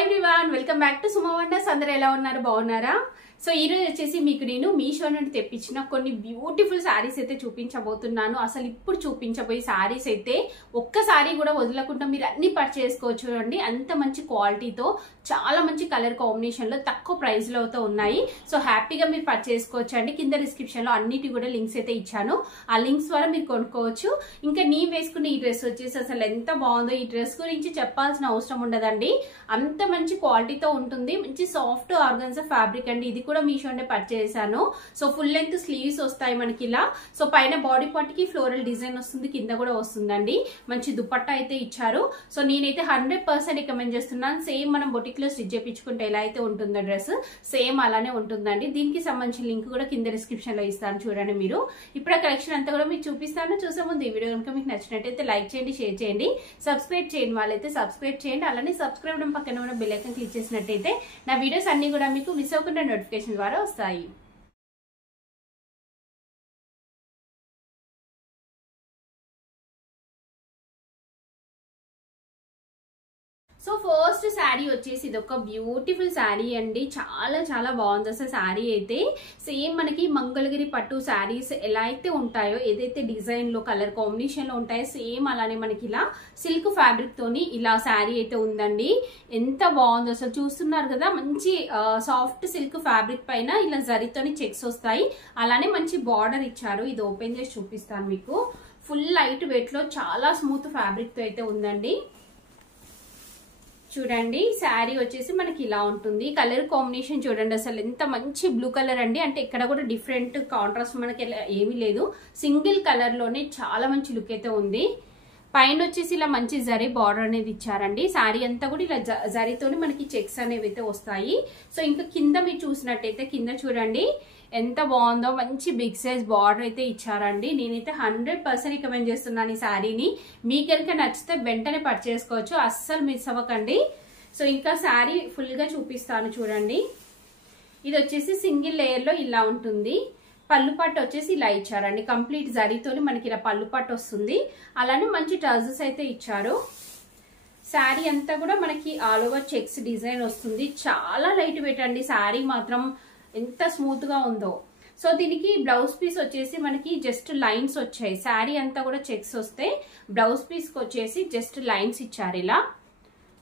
Hi everyone, welcome back to Suma wonders. అందరూ ఎలా ఉన్నారు? బాగున్నారా? సో ఈ రోజు వచ్చేసి మీకు నేను మీషో నుండి తెప్పించిన కొన్ని బ్యూటిఫుల్ శారీస్ అయితే చూపించబోతున్నాను. అసలు ఇప్పుడు చూపించబోయే శారీస్ అయితే ఒక్కసారి కూడా వదలకుండా మీరు అన్ని పర్చేస్ చేసుకోవచ్చు అండి. అంత మంచి క్వాలిటీతో చాలా మంచి కలర్ కాంబినేషన్ లో తక్కువ ప్రైస్ లో అయితే ఉన్నాయి. సో హ్యాపీగా మీరు పర్చేస్ చేసుకోవచ్చు అండి. కింద డిస్క్రిప్షన్ లో అన్నిటి కూడా లింక్స్ అయితే ఇచ్చాను. ఆ లింక్స్ ద్వారా మీరు కొనుక్కోవచ్చు. ఇంకా నీ వేసుకున్న ఈ డ్రెస్ వచ్చేసి అసలు ఎంత బాగుందో, ఈ డ్రెస్ గురించి చెప్పాల్సిన అవసరం ఉండదండి. అంత మంచి క్వాలిటీతో ఉంటుంది. మంచి సాఫ్ట్ ఆర్గన్జా ఫ్యాబ్రిక్ అండి. ఇది కూడా మీషోనే పర్చేస్ చేశాను. సో ఫుల్ లెంత్ స్లీవ్స్ వస్తాయి మనకి ఇలా. సో పైన బాడీ పార్ట్ కి ఫ్లోరల్ డిజైన్ వస్తుంది, కింద కూడా వస్తుందండి. మంచి దుపట్టా అయితే ఇచ్చారు. సో నేనైతే 100% రికమెండ్ చేస్తున్నాను. సేమ్ మనం బొటిక్ లో స్టిచ్ చేయించుకుంటే ఎలా అయితే ఉంటుందో డ్రెస్ సేమ్ అలానే ఉంటుందండి. దీనికి సంబంధించిన లింక్ కూడా కింద డిస్క్రిప్షన్ లో ఇస్తాను, చూడండి మీరు. ఇప్పుడు ఆ కలెక్షన్ అంతా కూడా మీకు చూపిస్తాను. చూసే ముందు ఈ వీడియో కనుక మీకు నచ్చినట్టయితే లైక్ చేయండి, షేర్ చేయండి, సబ్స్క్రైబ్ చేయండి వాళ్ళైతే సబ్స్క్రైబ్ చేయండి. అలానే సబ్స్క్రైబ్ పక్కన ఉన్న బెల్ ఐకాన్ క్లిక్ చేసినట్టయితే నా వీడియోస్ అన్ని కూడా మీకు మిస్ అవ్వకుండా నోటిఫికేషన్ ద్వారా వస్తాయి. సో ఫస్ట్ శారీ వచ్చేసి ఇది ఒక బ్యూటిఫుల్ శారీ అండి. చాలా చాలా బాగుంది అసలు శారీ అయితే. సేమ్ మనకి మంగళగిరి పట్టు శారీస్ ఎలా అయితే ఉంటాయో, ఏదైతే డిజైన్ లో కలర్ కాంబినేషన్ లో ఉంటాయో సేమ్ అలానే మనకి ఇలా సిల్క్ ఫ్యాబ్రిక్ తోని ఇలా శారీ అయితే ఉందండి. ఎంత బాగుందో అసలు, చూస్తున్నారు కదా. మంచి సాఫ్ట్ సిల్క్ ఫ్యాబ్రిక్ పైన ఇలా జరీతోని చెక్స్ వస్తాయి. అలానే మంచి బార్డర్ ఇచ్చారు. ఇది ఓపెన్ చేసి చూపిస్తాను మీకు. ఫుల్ లైట్ వెయిట్ లో చాలా స్మూత్ ఫ్యాబ్రిక్ తో అయితే ఉందండి. చూడండి శారీ వచ్చేసి మనకి ఇలా ఉంటుంది. కలర్ కాంబినేషన్ చూడండి అసలు ఎంత మంచి బ్లూ కలర్ అండి. అంటే ఇక్కడ కూడా డిఫరెంట్ కాంట్రాస్ట్ మనకి ఏమీ లేదు, సింగిల్ కలర్ లోనే చాలా మంచి లుక్ అయితే ఉంది. పైన వచ్చేసి ఇలా మంచి జరీ బార్డర్ అనేది ఇచ్చారండి. శారీ అంతా కూడా ఇలా జరీతోని మనకి చెక్స్ అనేవి అయితే వస్తాయి. సో ఇంకా కింద మీరు చూసినట్టయితే కింద చూడండి ఎంత బాగుందో, మంచి బిగ్ సైజ్ బార్డర్ అయితే ఇచ్చారండి. నేనైతే 100% రికమెండ్ చేస్తున్నాను ఈ శారీని. మీకు కనుక నచ్చితే వెంటనే పర్చేస్ చేసుకోవచ్చు, అస్సలు మిస్ అవ్వకండి. సో ఇంకా శారీ ఫుల్ గా చూపిస్తాను చూడండి. ఇది వచ్చేసి సింగిల్ లేయర్ లో ఇలా ఉంటుంది. పళ్ళు పట్టు వచ్చేసి ఇలా ఇచ్చారండి. కంప్లీట్ జరీతోని మనకి ఇలా పళ్ళు పట్టు వస్తుంది. అలానే మంచి టర్జెస్ అయితే ఇచ్చారు. శారీ అంతా కూడా మనకి ఆల్ ఓవర్ చెక్స్ డిజైన్ వస్తుంది. చాలా లైట్ వెయిట్ అండి. శారీ మాత్రం ఎంత స్మూత్ గా ఉందో. సో దీనికి బ్లౌజ్ పీస్ వచ్చేసి మనకి జస్ట్ లైన్స్ వచ్చాయి. శారీ అంతా కూడా చెక్స్ వస్తే బ్లౌజ్ పీస్ కి వచ్చేసి జస్ట్ లైన్స్ ఇచ్చారు. ఇలా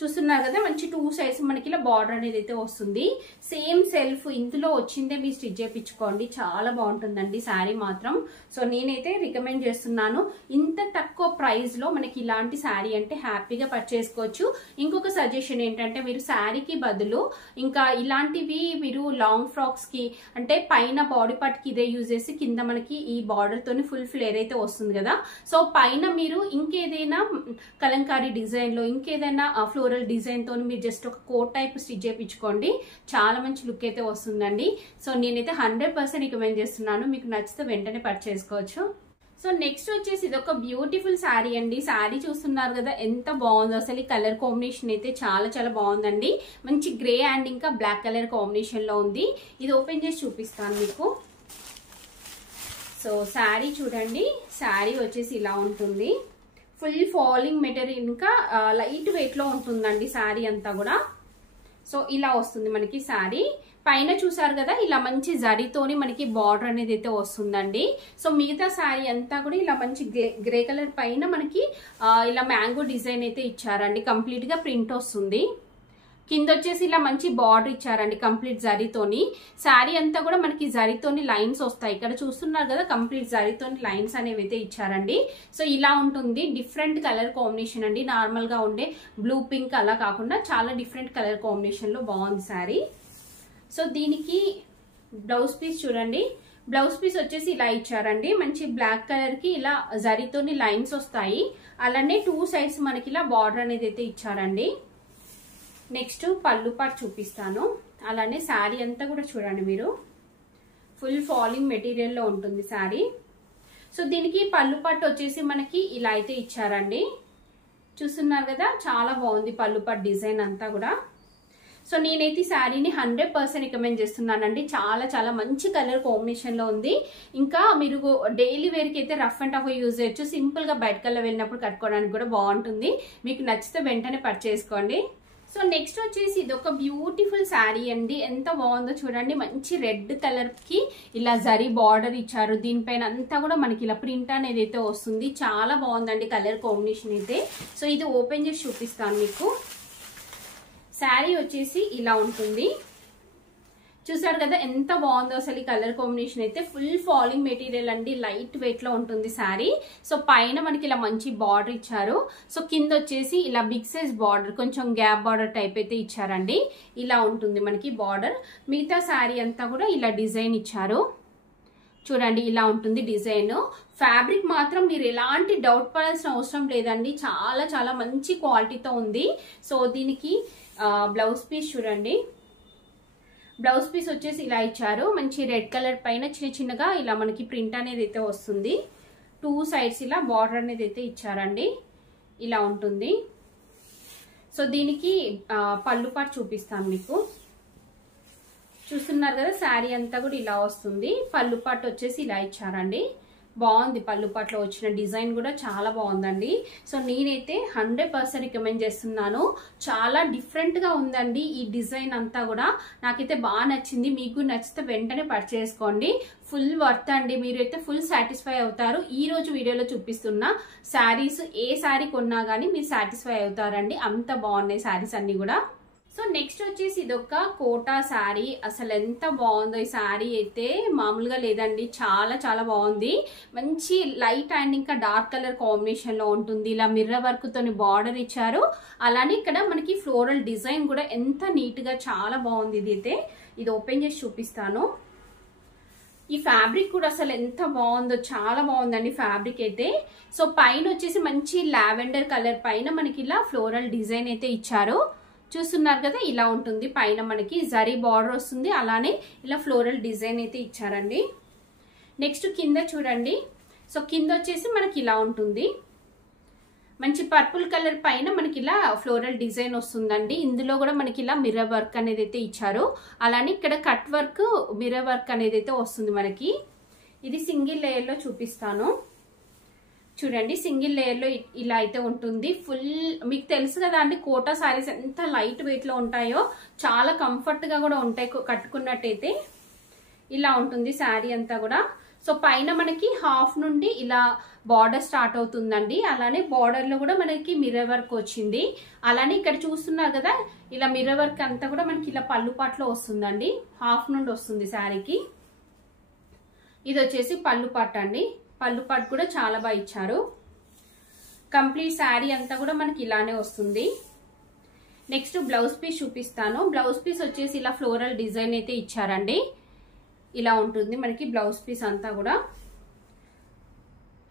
చూస్తున్నారు కదా, మంచి 2 సైడ్స్ మనకి ఇలా బార్డర్ అనేది అయితే వస్తుంది. సేమ్ సెల్ఫ్ ఇందులో వచ్చిందే మీరు స్టిచ్ చేయించుకోండి, చాలా బాగుంటుందండి శారీ మాత్రం. సో నేనైతే రికమెండ్ చేస్తున్నాను. ఇంత తక్కువ ప్రైస్ లో మనకి ఇలాంటి శారీ అంటే హ్యాపీగా పర్చేస్ చేసుకోవచ్చు. ఇంకొక సజెషన్ ఏంటంటే, మీరు శారీకి బదులు ఇంకా ఇలాంటివి మీరు లాంగ్ ఫ్రాక్స్ కి అంటే పైన బాడీ పార్ట్ కి ఇదే యూజ్ చేసి కింద మనకి ఈ బార్డర్ తోని ఫుల్ ఫ్లేర్ అయితే వస్తుంది కదా. సో పైన మీరు ఇంకేదైనా కలంకారీ డిజైన్ లో ఇంకేదైనా ఫ్లోరల్ డిజైన్ తో మీరు జస్ట్ ఒక కోట్ టైప్ స్టిచ్ చేయించుకోండి, చాలా మంచి లుక్ అయితే వస్తుందండి. సో నేనైతే 100% రికమెండ్ చేస్తున్నాను. మీకు నచ్చితే వెంటనే పర్చేస్ చేసుకోవచ్చు. సో నెక్స్ట్ వచ్చేసి ఇది ఒక బ్యూటిఫుల్ శారీ అండి. శారీ చూస్తున్నారు కదా ఎంత బాగుందో అసలు. ఈ కలర్ కాంబినేషన్ అయితే చాలా చాలా బాగుందండి. మంచి గ్రే అండ్ ఇంకా బ్లాక్ కలర్ కాంబినేషన్ లో ఉంది. ఇది ఓపెన్ చేసి చూపిస్తాను మీకు. సో శారీ చూడండి, శారీ వచ్చేసి ఇలా ఉంటుంది. ఫుల్ ఫాలింగ్ మెటీరియల్ ఇంకా లైట్ వెయిట్ లో ఉంటుందండి శారీ అంతా కూడా. సో ఇలా వస్తుంది మనకి శారీ. పైన చూసారు కదా ఇలా మంచి జరీతోని మనకి బార్డర్ అనేది అయితే వస్తుందండి. సో మిగతా శారీ అంతా కూడా ఇలా మంచి గ్రే కలర్ పైన మనకి ఇలా మ్యాంగో డిజైన్ అయితే ఇచ్చారండి. కంప్లీట్ గా ప్రింట్ వస్తుంది. కింద వచ్చేసి ఇలా మంచి బార్డర్ ఇచ్చారండి కంప్లీట్ జరీతోని. శారీ అంతా కూడా మనకి జరీతోని లైన్స్ వస్తాయి. ఇక్కడ చూస్తున్నారు కదా కంప్లీట్ జరీతోని లైన్స్ అనేవి అయితే ఇచ్చారండి. సో ఇలా ఉంటుంది. డిఫరెంట్ కలర్ కాంబినేషన్ అండి. నార్మల్ గా ఉండే బ్లూ పింక్ అలా కాకుండా చాలా డిఫరెంట్ కలర్ కాంబినేషన్ లో బాగుంది శారీ. సో దీనికి బ్లౌజ్ పీస్ చూడండి. బ్లౌజ్ పీస్ వచ్చేసి ఇలా ఇచ్చారండి. మంచి బ్లాక్ కలర్ కి ఇలా జరీతోని లైన్స్ వస్తాయి. అలానే 2 సైడ్స్ మనకి ఇలా బార్డర్ అనేది అయితే ఇచ్చారండి. నెక్స్ట్ పళ్ళు పార్ట్ చూపిస్తాను. అలానే శారీ అంతా కూడా చూడండి మీరు, ఫుల్ ఫాలింగ్ మెటీరియల్ లో ఉంటుంది శారీ. సో దీనికి పళ్ళు పార్ట్ వచ్చేసి మనకి ఇలా అయితే ఇచ్చారండి. చూస్తున్నారు కదా చాలా బాగుంది పళ్ళు పార్ట్ డిజైన్ అంతా కూడా. సో నేనైతే శారీని 100% రికమెండ్ చేస్తున్నానండి. చాలా చాలా మంచి కలర్ కాంబినేషన్ లో ఉంది. ఇంకా మీరు డైలీ వేర్ కి అయితే రఫ్ అండ్ టఫ్ యూజ్ చేయొచ్చు. సింపుల్ గా బయటకల్లా వెళ్ళినప్పుడు కట్టుకోవడానికి కూడా బాగుంటుంది. మీకు నచ్చితే వెంటనే పర్చేస్ చేసుకోండి. సో నెక్స్ట్ వచ్చేసి ఇది ఒక బ్యూటిఫుల్ శారీ అండి. ఎంత బాగుందో చూడండి. మంచి రెడ్ కలర్ కి ఇలా జరీ బార్డర్ ఇచ్చారు. దీనిపైన అంతా కూడా మనకి ఇలా ప్రింట్ అనేది అయితే వస్తుంది. చాలా బాగుందండి కలర్ కాంబినేషన్ అయితే. సో ఇది ఓపెన్ చేసి చూపిస్తాను మీకు. శారీ వచ్చేసి ఇలా ఉంటుంది. చూసారు కదా ఎంత బాగుందో అసలు ఈ కలర్ కాంబినేషన్ అయితే. ఫుల్ ఫాలింగ్ మెటీరియల్ అండి, లైట్ వెయిట్ లో ఉంటుంది శారీ. సో పైన మనకి ఇలా మంచి బార్డర్ ఇచ్చారు. సో కింద వచ్చేసి ఇలా బిగ్ సైజ్ బార్డర్, కొంచెం గ్యాప్ బార్డర్ టైప్ అయితే ఇచ్చారండి. ఇలా ఉంటుంది మనకి బార్డర్. మిగతా శారీ అంతా కూడా ఇలా డిజైన్ ఇచ్చారు. చూడండి ఇలా ఉంటుంది డిజైన్. ఫ్యాబ్రిక్ మాత్రం మీరు ఎలాంటి డౌట్ పడాల్సిన అవసరం లేదండి. చాలా చాలా మంచి క్వాలిటీతో ఉంది. సో దీనికి బ్లౌజ్ పీస్ చూడండి. బ్లౌజ్ పీస్ వచ్చేసి ఇలా ఇచ్చారు. మంచి రెడ్ కలర్ పైన చిన్న చిన్నగా ఇలా మనకి ప్రింట్ అనేది అయితే వస్తుంది. 2 సైడ్స్ ఇలా బార్డర్ అనేది అయితే ఇచ్చారండి. ఇలా ఉంటుంది. సో దీనికి పళ్ళు పాటు చూపిస్తాను మీకు. చూస్తున్నారు కదా శారీ అంతా కూడా ఇలా వస్తుంది. పళ్ళు పాటు వచ్చేసి ఇలా ఇచ్చారండి. బాగుంది. పళ్ళు పాటలో వచ్చిన డిజైన్ కూడా చాలా బాగుందండి. సో నేనైతే 100% రికమెండ్ చేస్తున్నాను. చాలా డిఫరెంట్ గా ఉందండి ఈ డిజైన్ అంతా కూడా. నాకైతే బాగా నచ్చింది. మీకు నచ్చితే వెంటనే పర్చేస్ చేసుకోండి. ఫుల్ వర్త్ అండి. మీరైతే ఫుల్ సాటిస్ఫై అవుతారు. ఈ రోజు వీడియోలో చూపిస్తున్న శారీస్ ఏ శారీ కొన్నా గానీ మీరు సాటిస్ఫై అవుతారండి. అంత బాగున్నాయి శారీస్ అన్ని కూడా. సో నెక్స్ట్ వచ్చేసి ఇదొక కోటా శారీ. అసలు ఎంత బాగుందో ఈ శారీ అయితే, మామూలుగా లేదండి. చాలా చాలా బాగుంది. మంచి లైట్ అండ్ ఇంకా డార్క్ కలర్ కాంబినేషన్ లో ఉంటుంది. ఇలా మిర్రర్ వర్క్ తోని బార్డర్ ఇచ్చారు. అలానే ఇక్కడ మనకి ఫ్లోరల్ డిజైన్ కూడా ఎంత నీట్ గా చాలా బాగుంది. ఇది అయితే ఇది ఓపెన్ చేసి చూపిస్తాను. ఈ ఫ్యాబ్రిక్ కూడా అసలు ఎంత బాగుందో, చాలా బాగుందండి ఫ్యాబ్రిక్ అయితే. సో పైన వచ్చేసి మంచి లావెండర్ కలర్ పైన మనకి ఇలా ఫ్లోరల్ డిజైన్ అయితే ఇచ్చారు. చూస్తున్నారు కదా ఇలా ఉంటుంది. పైన మనకి జరీ బార్డర్ వస్తుంది. అలానే ఇలా ఫ్లోరల్ డిజైన్ అయితే ఇచ్చారండి. నెక్స్ట్ కింద చూడండి. సో కింద వచ్చేసి మనకి ఇలా ఉంటుంది. మంచి పర్పుల్ కలర్ పైన మనకి ఇలా ఫ్లోరల్ డిజైన్ వస్తుందండి. ఇందులో కూడా మనకి ఇలా మిర్రర్ వర్క్ అనేది అయితే ఇచ్చారు. అలానే ఇక్కడ కట్ వర్క్, మిర్రర్ వర్క్ అనేది అయితే వస్తుంది మనకి. ఇది సింగిల్ లేయర్ లో చూపిస్తాను. చూడండి సింగిల్ లేయర్ లో ఇలా అయితే ఉంటుంది. ఫుల్ మీకు తెలుసు కదా అండి కోటా సారీస్ ఎంత లైట్ వెయిట్ లో ఉంటాయో, చాలా కంఫర్ట్ గా కూడా ఉంటాయి కట్టుకున్నట్టయితే. ఇలా ఉంటుంది శారీ అంతా కూడా. సో పైన మనకి హాఫ్ నుండి ఇలా బార్డర్ స్టార్ట్ అవుతుందండి. అలానే బార్డర్ లో కూడా మనకి మిర్రర్ వర్క్ వచ్చింది. అలానే ఇక్కడ చూస్తున్నారు కదా ఇలా మిర్రర్ వర్క్ అంతా కూడా మనకి ఇలా పళ్ళు పాటలో వస్తుందండి. హాఫ్ నుండి వస్తుంది శారీకి. ఇది వచ్చేసి పళ్ళు పాట అండి. పళ్ళు పాటు కూడా చాలా బాగా ఇచ్చారు. కంప్లీట్ శారీ అంతా కూడా మనకి ఇలానే వస్తుంది. నెక్స్ట్ బ్లౌజ్ పీస్ చూపిస్తాను. బ్లౌజ్ పీస్ వచ్చేసి ఇలా ఫ్లోరల్ డిజైన్ అయితే ఇచ్చారండి. ఇలా ఉంటుంది మనకి బ్లౌజ్ పీస్ అంతా కూడా.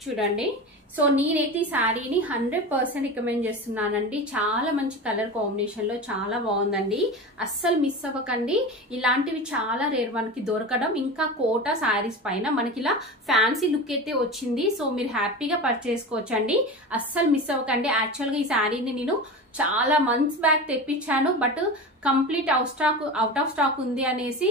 చూడండి. సో నేనైతే ఈ శారీని 100% రికమెండ్ చేస్తున్నానండి. చాలా మంచి కలర్ కాంబినేషన్ లో చాలా బాగుందండి. అస్సలు మిస్ అవ్వకండి. ఇలాంటివి చాలా రేర్ మనకి దొరకడం. ఇంకా కోటా శారీస్ పైన మనకి ఇలా ఫ్యాన్సీ లుక్ అయితే వచ్చింది. సో మీరు హ్యాపీగా పర్చేస్ చేసుకోవచ్చండి. అస్సలు మిస్ అవ్వకండి. యాక్చువల్ గా ఈ శారీని నేను చాలా మంత్స్ బ్యాక్ తెప్పించాను. But complete out of stock ఉంది అనేసి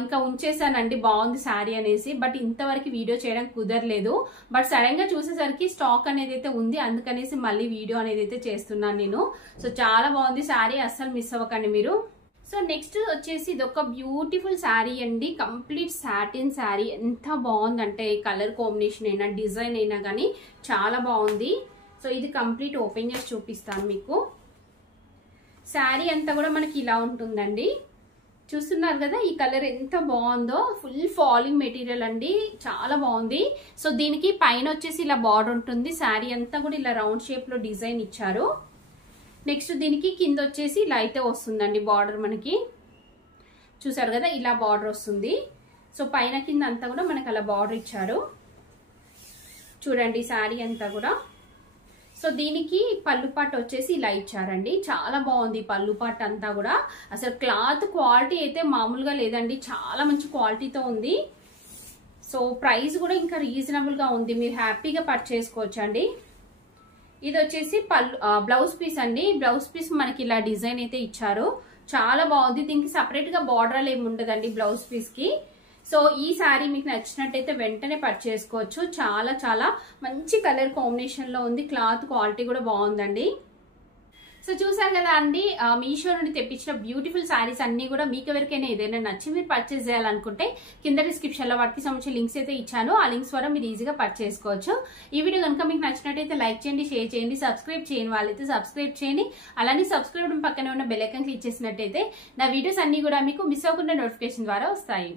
ఇంకా ఉంచేసానండి. బాగుంది శారీ అనేసి. బట్ ఇంతవరకు వీడియో చేయడం కుదరలేదు. బట్ సడన్ గా చూసేసరికి స్టాక్ అనేది అయితే ఉంది. అందుకనేసి మళ్ళీ వీడియో అనేది అయితే చేస్తున్నాను నేను. సో చాలా బాగుంది శారీ. అస్సలు మిస్ అవ్వకండి మీరు. సో నెక్స్ట్ వచ్చేసి ఇది ఒక బ్యూటిఫుల్ శారీ అండి. Complete satin sari. ఎంత బాగుందంటే కలర్ కాంబినేషన్ అయినా డిజైన్ అయినా కానీ చాలా బాగుంది. సో ఇది కంప్లీట్ ఓపెన్ చేసి చూపిస్తాను మీకు. శారీ అంతా కూడా మనకి ఇలా ఉంటుందండి. చూస్తున్నారు కదా ఈ కలర్ ఎంత బాగుందో. ఫుల్ ఫాలింగ్ మెటీరియల్ అండి. చాలా బాగుంది. సో దీనికి పైన వచ్చేసి ఇలా బార్డర్ ఉంటుంది. శారీ అంతా కూడా ఇలా రౌండ్ షేప్ లో డిజైన్ ఇచ్చారు. నెక్స్ట్ దీనికి కింద వచ్చేసి ఇలా అయితే వస్తుందండి బార్డర్ మనకి. చూసారు కదా ఇలా బార్డర్ వస్తుంది. సో పైన కింద అంతా కూడా మనకి అలా బార్డర్ ఇచ్చారు. చూడండి శారీ అంతా కూడా. సో దీనికి పళ్ళు పాట వచ్చేసి ఇలా ఇచ్చారండి. చాలా బాగుంది పళ్ళు పాట అంతా కూడా. అసలు క్లాత్ క్వాలిటీ అయితే మామూలుగా లేదండి. చాలా మంచి క్వాలిటీతో ఉంది. సో ప్రైస్ కూడా ఇంకా రీజనబుల్ గా ఉంది. మీరు హ్యాపీగా పర్చేస్ చేసుకోవచ్చండి. ఇది వచ్చేసి బ్లౌజ్ పీస్ అండి. బ్లౌజ్ పీస్ మనకి ఇలా డిజైన్ అయితే ఇచ్చారు. చాలా బాగుంది. దీనికి సపరేట్ గా బార్డర్ ఏమి ఉండదండి బ్లౌజ్ పీస్ కి. సో ఈ శారీ మీకు నచ్చినట్టయితే వెంటనే పర్చేస్ చేసుకోవచ్చు. చాలా చాలా మంచి కలర్ కాంబినేషన్ లో ఉంది. క్లాత్ క్వాలిటీ కూడా బాగుందండి. సో చూసారు కదా అండి, మీషో నుండి తెప్పించిన బ్యూటిఫుల్ సారీస్ అన్ని కూడా మీకు ఎవరికైనా ఏదైనా నచ్చి మీరు పర్చేస్ చేయాలనుకుంటే కింద డిస్క్రిప్షన్ లో వాటికి సంబంధించిన లింక్స్ అయితే ఇచ్చాను. ఆ లింక్స్ ద్వారా మీరు ఈజీగా పర్చేస్ చేసుకోవచ్చు. ఈ వీడియో కనుక మీకు నచ్చినట్టయితే లైక్ చేయండి, షేర్ చేయండి, సబ్స్క్రైబ్ చేయని వాళ్ళైతే సబ్స్క్రైబ్ చేయండి. అలానే సబ్స్క్రైబ్ పక్కనే ఉన్న బెల్ ఐకాన్ క్లిక్ చేసినట్టయితే నా వీడియోస్ అన్ని కూడా మీకు మిస్ అవ్వకుండా నోటిఫికేషన్ ద్వారా వస్తాయి.